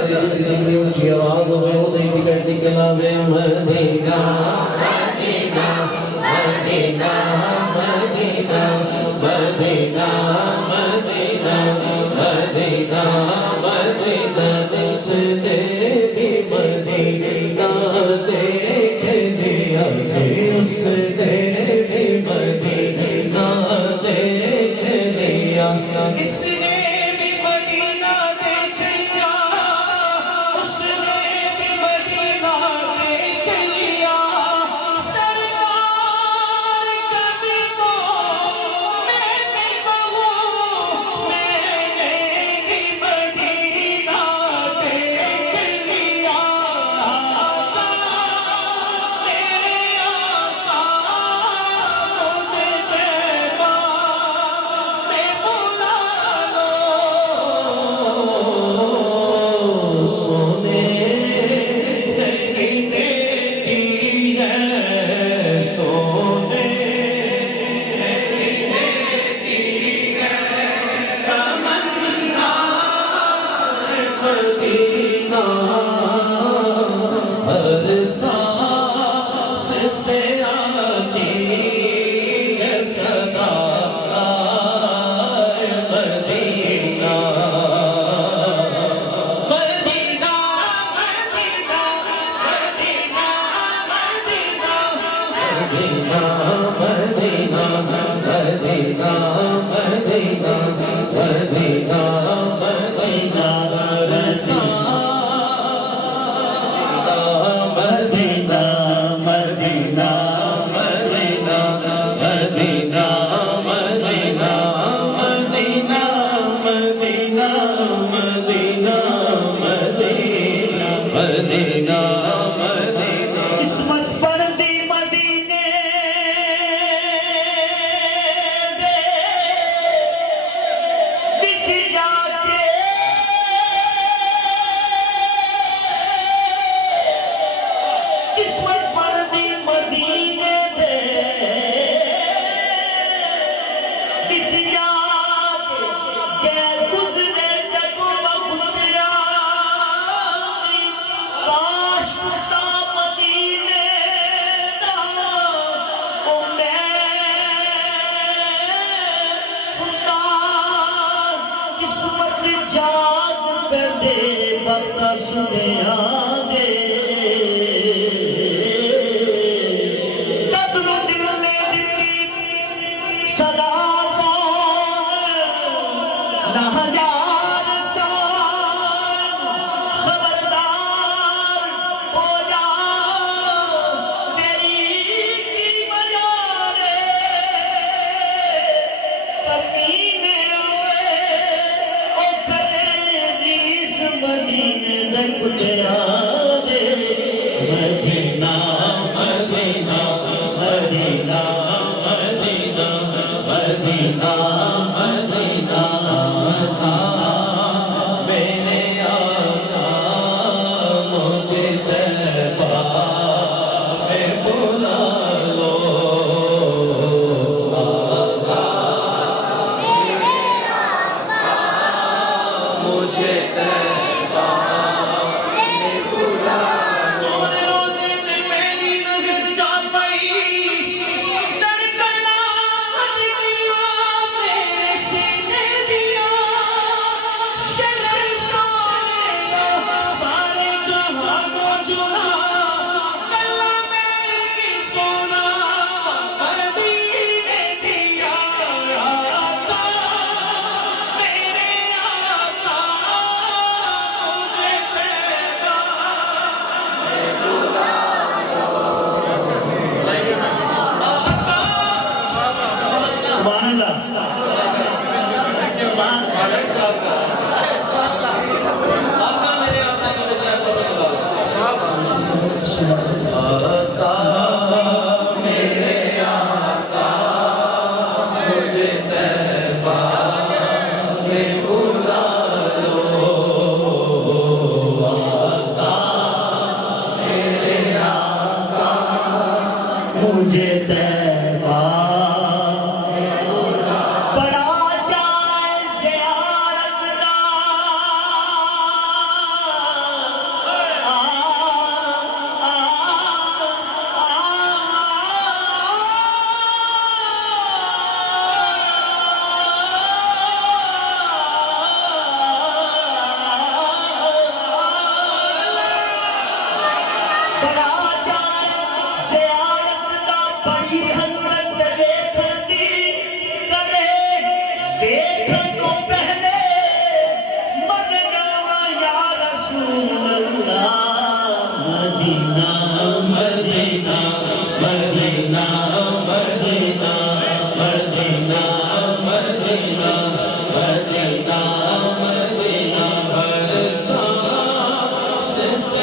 करे जितनी अपनी ऊंची आवाज हो वो नहीं करती के नामे मदीना मदीना मदीना मदीना मदीना मदीना मदीना मदीना जिसने भी मदीना देख लिया उसने भी मदीना देख लिया इसने भी मदीना देख लिया उसने भी मदीना देख लिया सरकार कभी तो मैं भी कहूँ मैंने भी मदीना देख लिया मेरे आका मुझे तैबा में बुला लो सोने नहीं देती है सोने नहीं देती है तमन्ना मदीना हर सांस से आती है सदा मदीना मदीना मदीना मदीना मदीना मदीना मदीना मदीना मदीना मदीना मदीना रसा मदीना मदीना मदीना मदीना मदीना मदीना मदीना मदीना मदीना मदीना मदीना किस्मत पर दी मदीने दे विच जाके किस्मत पर दी मदीने दे विच जाके जय गुजरे जब वक्त याद काश ता मदीने दा ओ मैं खुदा किस्मत जाग पैंदे बातां सुनिया दे तद नूं दिल ने दित्ती सदा ना हजार साल खबरदार हो जा तेरी की बजारे कमीने आवे ओ करे रीस मदीने दा कुटिया दे मदीना मदीना मदीना मदीना मदीना मदीना मेरे आका मुझे तैबा में बुला लो मुझे तैबा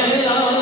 से